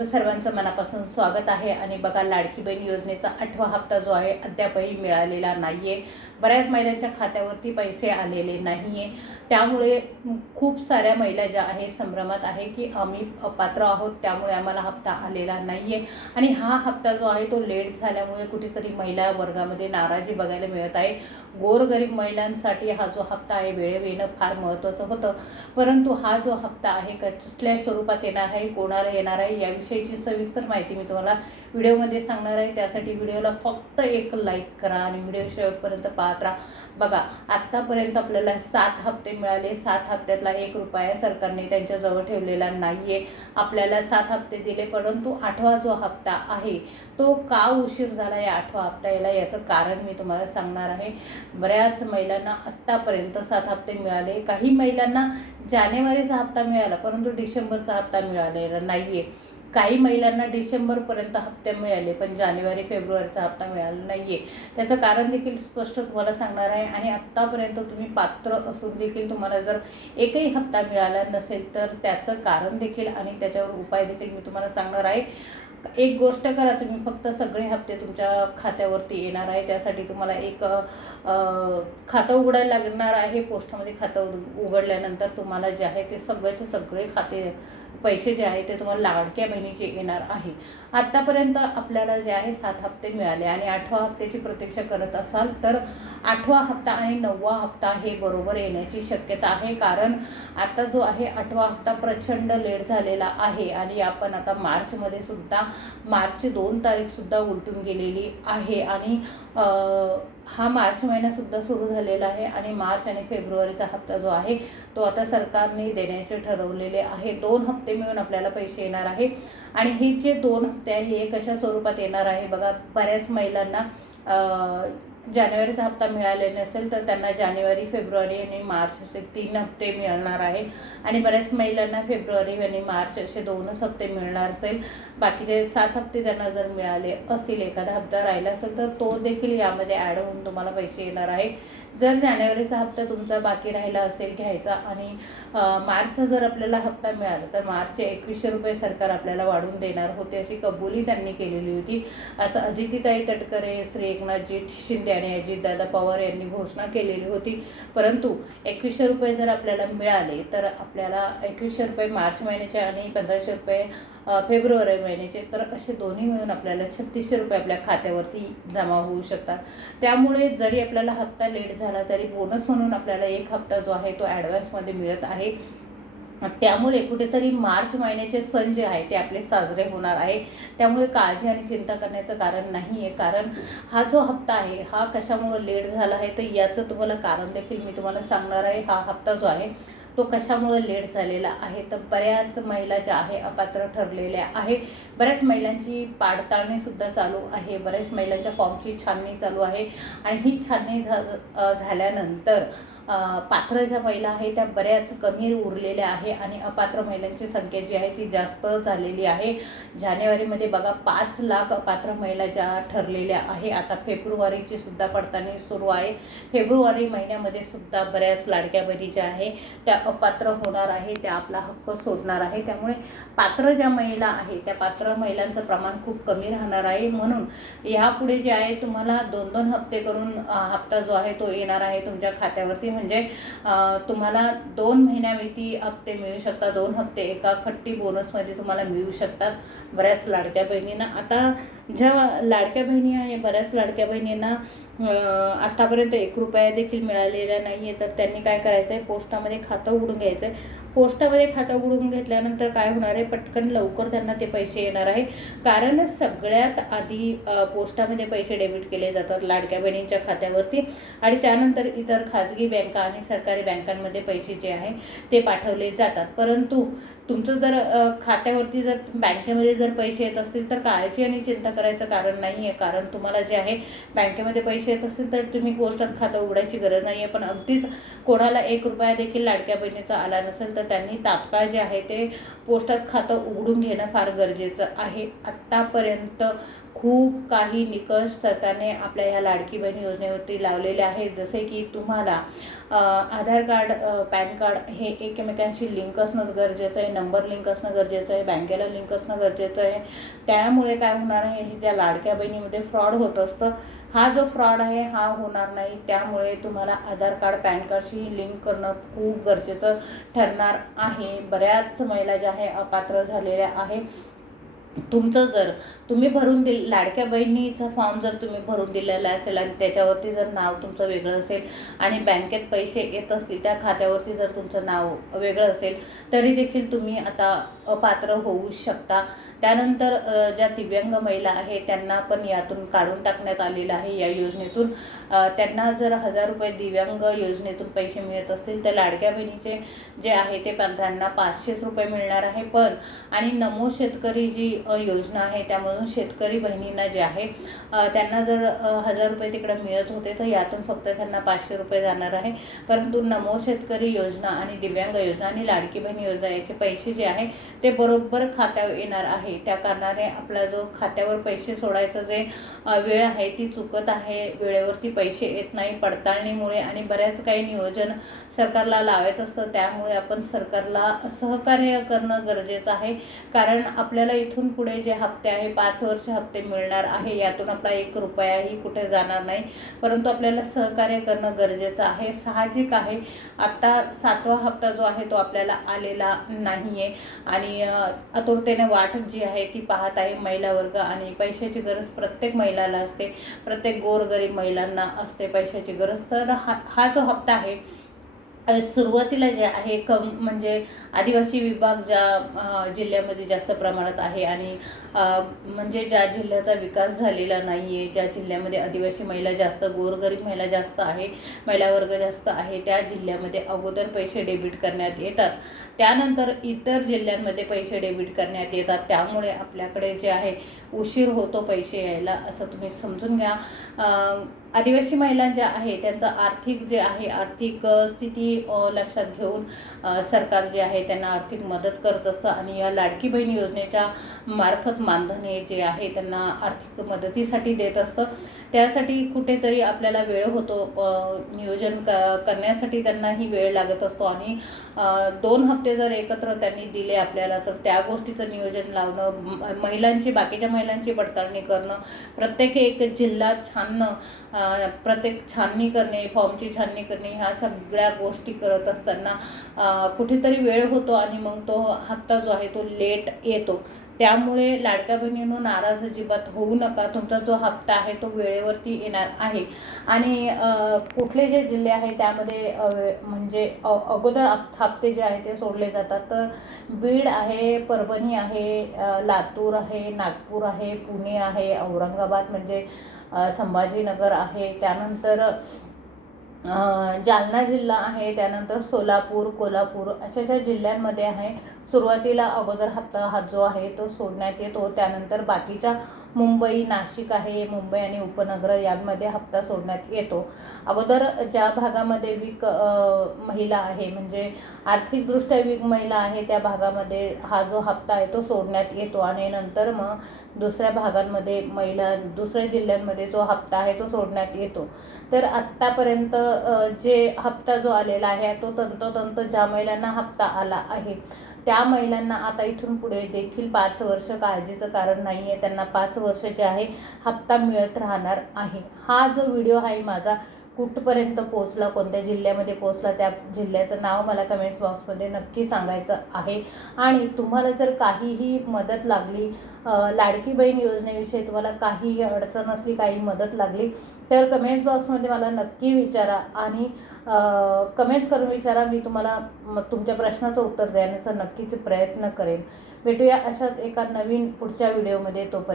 सर्वांचं मनापासून स्वागत आहे। आणि बघा, लाडकी बहीण योजनेचा 8वा हप्ता जो आहे अद्यापही मिळालेला नाही आहे। बऱ्याच महिलांच्या खात्यावरती पैसे आलेले नाही आहे। त्यामुळे खूप साऱ्या महिला ज्या आहेत संभ्रमात आहे की आम्ही अपात्र आहोत, त्यामुळे आम्हाला हप्ता आलेला नाही आहे। आणि हा हप्ता जो आहे तो लेट झाल्यामुळे कुठेतरी महिला वर्गामध्ये नाराजी बघायला मिळत आहे। गोरगरीब महिलांसाठी हा जो हप्ता आहे वेळेवर येणं फार महत्त्वाचं होतं, परंतु हा जो हप्ता आहे कसल्या स्वरूपात येणार आहे, कोणाला येणार आहे, याविषयीची सविस्तर माहिती मी तुम्हाला व्हिडिओमध्ये सांगणार आहे। त्यासाठी व्हिडिओला फक्त एक लाईक करा आणि व्हिडिओ शेवटपर्यंत पाहत राहा। बघा, आत्तापर्यंत आपल्याला 7 हप्ते मिळाले। 7 हप्त्यातला 1 रुपया सरकारने त्यांच्याजवळ ठेवलेला नाही आहे। आपल्याला 7 हप्ते दिले, परंतु 8वा जो हप्ता आहे तो का उशीर झाला या 8वा हप्ता याला, याचं कारण मी तुम्हाला सांगणार आहे। बऱ्याच महिलांना आत्तापर्यंत 7 हप्ते मिळाले। काही महिलांना जानेवारीचा हप्ता मिळाला, परंतु डिसेंबरचा हप्ता मिळालेला नाही आहे। काही महिलांना डिसेंबरपर्यंत हप्ते मिळाले, पण जानेवारी फेब्रुवारीचा हप्ता मिळाला नाही आहे। त्याचं कारण देखील स्पष्ट तुम्हाला सांगणार आहे। आणि आत्तापर्यंत तुम्ही पात्र असून देखील तुम्हाला जर एकही हप्ता मिळाला नसेल तर त्याचं कारण देखील आणि त्याच्यावर उपाय देखील मी तुम्हाला सांगणार आहे। एक गोष्ट करा, तुम्ही फक्त सगळे हप्ते तुमच्या खात्यावरती येणार आहे। त्यासाठी तुम्हाला एक खातं उघडायला लागणार आहे। पोस्टमध्ये खातं उघडल्यानंतर तुम्हाला जे आहे ते सगळे खाते पैसे जे आहे ते तुम्हाला लाडक्या बहिणीचे येणार आहे। आत्तापर्यंत आपल्याला जे आहे 7 हप्ते मिळाले आणि 8व्या हप्त्याची प्रतीक्षा करत असाल तर 8वा हप्ता आणि 9वा हप्ता हे बरोबर येण्याची शक्यता आहे। कारण आता जो आहे 8वा हप्ता प्रचंड लेट झालेला आहे आणि आपण आता मार्चमध्ये सुद्धा मार्च 2 तारीखसुद्धा उलटून गेलेली आहे। आणि हा मार्च महिनासुद्धा सुरू झालेला आहे आणि मार्च आणि फेब्रुवारीचा हप्ता जो आहे तो आता सरकारने देण्याचे ठरवलेले आहे। 2 हप्ते मिळून आपल्याला पैसे येणार आहे। आणि हे जे 2 हप्ते आहे हे कशा स्वरूपात येणार आहे बघा, बऱ्याच महिलांना जानेवारीचा हप्ता मिळाले नसेल तर त्यांना जानेवारी, फेब्रुवारी आणि मार्च असे 3 हप्ते मिळणार आहे। आणि बऱ्याच महिलांना फेब्रुवारी आणि मार्च असे 2च हप्ते मिळणार असेल। बाकीचे 7 हप्ते त्यांना जर मिळाले असतील, एखादा हप्ता राहिला असेल तर तो देखील यामध्ये ॲड होऊन तुम्हाला पैसे येणार आहे। जर जानेवारीचा हप्ता तुमचा बाकी राहिला असेल घ्यायचा आणि मार्चचा जर आपल्याला हप्ता मिळाला तर मार्चचे 2100 रुपये सरकार आपल्याला वाढवून देणार होते, अशी कबुली त्यांनी केलेली होती। असं अदितीताई तटकरे, श्री एकनाथजी शिंदे आणि अजितदादा पवार यांनी घोषणा केलेली होती। परंतु 2100 रुपये जर आपल्याला मिळाले तर आपल्याला 2100 रुपये मार्च महिन्याचे आणि 1500 रुपये फेब्रुवारी महिन्याचे, तर असे दोन्ही मिळून आपल्याला 3600 रुपये आपल्या खात्यावरती जमा होऊ शकतात। त्यामुळे जरी आपल्याला हप्ता लेट झाला तरी बोनस म्हणून आपल्याला 1 हप्ता जो आहे तो ॲडव्हान्समध्ये मिळत आहे। त्यामुळे कुठेतरी मार्च महिन्याचे सण जे आहे ते आपले साजरे होणार आहे। त्यामुळे काळजी आणि चिंता करण्याचं कारण नाही आहे। कारण हा जो हप्ता आहे हा कशामुळे लेट झाला आहे तर याचं तुम्हाला कारण देखील मी तुम्हाला सांगणार आहे। हा हप्ता जो आहे तो कशामुळे लेट झालेला आहे तर बऱ्याच महिला ज्या आहे अपात्र ठरलेल्या आहे। बऱ्याच महिलांची पाडताळणीसुद्धा चालू आहे। बऱ्याच महिलांच्या फॉर्मची छाननी चालू आहे। आणि ही छाननी झाल्यानंतर पात्र ज्या महिला आहे त्या बऱ्याच कमी उरलेल्या आहे आणि अपात्र महिलांची संख्या जी आहे ती जास्त झालेली आहे। जानेवारीमध्ये बघा 5 लाख अपात्र महिला ज्या ठरलेल्या आहे। आता फेब्रुवारीची सुद्धा पडताळणी सुरू आहे। फेब्रुवारी महिन्यामध्ये सुद्धा बऱ्याच लाडक्या बहिणी ज्या आहे त्या अपात्र होणार आहे, त्या आपला हक्क सोडणार आहे। त्यामुळे पात्र ज्या महिला आहे त्या पात्र महिलांचं प्रमाण खूप कमी राहणार आहे। म्हणून यापुढे जे आहे तुम्हाला 2-2 हप्ते करून हप्ता जो आहे तो येणार आहे तुमच्या खात्यावरती। म्हणजे तुम्हाला 2 महिन्यावरती हप्ते मिळू शकतात। 2 हप्ते एका खट्टी बोनसमध्ये तुम्हाला मिळू शकतात बऱ्याच लाडक्या बहिणींना। आता ज्या लाडक्या बहिणी आहे बऱ्याच लाडक्या बहिणींना आत्तापर्यंत 1 रुपया देखील मिळालेला नाही आहे, तर त्यांनी काय करायचं आहे, पोस्टामध्ये खातं उघडून घ्यायचं आहे। पोस्टामध्ये खातं उघडून घेतल्यानंतर काय होणार आहे, पटकन लवकर त्यांना ते पैसे येणार आहे। कारण सगळ्यात आधी पोस्टामध्ये पैसे डेबिट केले जातात लाडक्या बहिणींच्या खात्यावरती आणि त्यानंतर इतर खाजगी बँका आणि सरकारी बँकांमध्ये पैसे जे आहे ते पाठवले जातात। परंतु तुमचं जर खात्यावरती जर बँकेमध्ये जर पैसे येत असतील तर काळजी आणि चिंता करायचं कारण नाही आहे। कारण तुम्हाला जे आहे बँकेमध्ये पैसे येत असतील तर तुम्ही पोस्टात खातं उघडायची गरज नाही आहे। पण अगदीच कोणाला 1 रुपया देखील लाडक्या बहिणीचा आला नसेल तर त्यांनी तात्काळ जे आहे ते पोस्टात खातं उघडून घेणं फार गरजेचं आहे। आत्तापर्यंत खूप काही निकष सरकारने आपल्या ह्या लाडकी बहीण योजनेवरती लावलेले आहेत। जसे की तुम्हाला आधार कार्ड, पॅन कार्ड हे एकमेकांशी लिंक असणं गरजेचं आहे। नंबर लिंक असणं गरजेचं आहे, बँकेला लिंक असणं गरजेचं आहे. त्यामुळे काय होणार आहे, ज्या लाडक्या बहिणीमध्ये फ्रॉड होत असतं, हा जो फ्रॉड आहे हा होणार नाही. त्यामुळे तुम्हाला आधार कार्ड पॅन कार्डशी लिंक करणं खूप गरजेचं ठरणार आहे. बऱ्याच महिला ज्या आहे अपात्र झालेल्या आहे. तुमचं जर तुम्ही भरून लाडक्या बहिणीचा फॉर्म जर तुम्ही भरून दिलेला असेल आणि त्याच्यावरती जर नाव तुमचं वेगळं असेल आणि बँकेत पैसे येत असतील, त्या खात्यावरती जर तुमचं नाव वेगळं असेल, तरी देखील तुम्ही आता अपात्र होऊ शकता. त्यानंतर ज्या दिव्यांग महिला आहे त्यांना पण यातून काढून टाकण्यात आलेलं आहे या योजनेतून. त्यांना जर 1000 रुपये दिव्यांग योजनेतून पैसे मिळत असतील तर लाडक्या बहिणीचे जे आहे ते त्यांना 500 रुपये मिळणार आहे. पण आणि नमो शेतकरी जी योजना आहे त्यामधून शेतकरी बहिणींना जे आहे त्यांना जर 1000 रुपये तिकडे मिळत होते, तर यातून फक्त त्यांना 500 रुपये जाणार आहे. परंतु नमो शेतकरी योजना आणि दिव्यांग योजना आणि लाडकी बहीण योजना याचे पैसे जे आहे ते बरोबर खात्यावर येणार आहे. त्या कारणाने आपला जो खात्यावर पैसे सोडायचं जे वेळ आहे ती चुकत आहे. वेळेवरती पैसे येत नाही पडताळणीमुळे आणि बऱ्याच काही नियोजन सरकारला लावायचं असतं. त्यामुळे आपण सरकारला सहकार्य करणं गरजेचं आहे. कारण आपल्याला इथून पुढे जे हप्ते आहे 5 वर्ष हप्ते मिळणार आहे, यातून आपला 1 रुपयाही कुठे जाणार नाही. परंतु आपल्याला सहकार्य करणं गरजेचं आहे. साहजिक आहे, आत्ता 7वा हप्ता जो आहे तो आपल्याला आलेला नाही आहे आणि आतुरतेने वाट जी आहे ती पाहत आहे महिला वर्ग. आणि पैशाची गरज प्रत्येक महिलाला असते, प्रत्येक गोरगरीब महिलांना असते पैशाची गरज. तर हा जो हप्ता आहे सुरुवातीला जे आहे म्हणजे आदिवासी विभाग ज्या जिल्ह्यामध्ये जास्त प्रमाणात आहे आणि म्हणजे ज्या जिल्ह्याचा विकास झालेला नाही आहे, ज्या जिल्ह्यामध्ये आदिवासी महिला जास्त, गोरगरीब महिला जास्त आहे, महिला वर्ग जास्त आहे, त्या जिल्ह्यामध्ये अगोदर पैसे डेबिट करण्यात येतात. त्यानंतर इतर जिल्ह्यांमध्ये पैसे डेबिट करण्यात येतात. त्यामुळे आपल्याकडे जे आहे उशीर होतो पैसे यायला, असं तुम्ही समजून घ्या. आदिवासी महिला ज्या आहे त्यांचं आर्थिक जे आहे आर्थिक स्थिती लक्षात घेऊन सरकार जे आहे त्यांना आर्थिक मदत करत असतं आणि या लाडकी बहीण योजनेच्या मार्फत मानधन जे आहे त्यांना आर्थिक मदतीसाठी देत असतं. त्यासाठी कुठेतरी आपल्याला वेळ होतो, नियोजन करण्यासाठी त्यांनाही वेळ लागत असतो आणि 2 हप्ते जर एकत्र त्यांनी दिले आपल्याला तर त्या गोष्टीचं नियोजन लावणं, बाकीच्या महिलांची पडताळणी करणं, प्रत्येक एक जिल्हा छानणं, प्रत्येक छाननी करणे, फॉर्मची छाननी करणे, ह्या सगळ्या गोष्टी करत असताना कुठेतरी वेळ होतो आणि मग तो हप्ता जो आहे तो लेट येतो. त्यामुळे लाडक्या बहिणींनो नाराज अजिबात होऊ नका. तुमचा जो हप्ता आहे तो वेळेवरती येणार आहे. आणि कुठले जे जिल्हे आहेत त्यामध्ये म्हणजे अगोदर हप्ते जे आहे ते सोडले जातात, तर बीड आहे, परभणी आहे, लातूर आहे, नागपूर आहे, पुणे आहे, औरंगाबाद म्हणजे संभाजीनगर आहे, त्यानंतर जालना जिल्हा आहे, त्यानंतर सोलापूर, कोल्हापूर अशा ज्या जिल्ह्यांमध्ये आहे सुरुवातीला अगोदर हप्ता हा जो आहे तो सोडण्यात येतो. त्यानंतर बाकीच्या मुंबई, नाशिक आहे, मुंबई आणि उपनगर यांमध्ये हप्ता सोडण्यात येतो. अगोदर ज्या भागामध्ये वीक महिला आहे म्हणजे आर्थिकदृष्ट्या वीक महिला आहे त्या भागामध्ये हा जो हप्ता आहे तो सोडण्यात येतो आणि नंतर मग दुसऱ्या भागांमध्ये दुसऱ्या जिल्ह्यांमध्ये जो हप्ता आहे तो सोडण्यात येतो. तर आत्तापर्यंत जे हप्ता जो आलेला आहे तो तंतोतंत ज्या महिलांना हप्ता आला आहे त्या महिलांना आता इथून पुढे देखील 5 वर्ष काळजीचं कारण नाही आहे. त्यांना 5 वर्ष जे आहे हप्ता मिळत राहणार आहे. हा जो व्हिडिओ आहे माझा कुठपर्यंत पोहोचला, कोणत्या जिल्ह्यामध्ये पोहोचला, त्या जिल्ह्याचं नाव मला कमेंट्स बॉक्समध्ये नक्की सांगायचं आहे. आणि तुम्हाला जर काहीही मदत लागली, लाडकी बहीण योजनेविषयी तुम्हाला काहीही अडचण असली, काही मदत लागली तर कमेंट्स बॉक्समध्ये मला नक्की विचारा आणि कमेंट्स करून विचारा. मी तुम्हाला तुमच्या प्रश्नाचं उत्तर देण्याचा नक्कीच प्रयत्न करेन. भेटूया अशाच एका नवीन पुढच्या व्हिडिओमध्ये. तोपर्यंत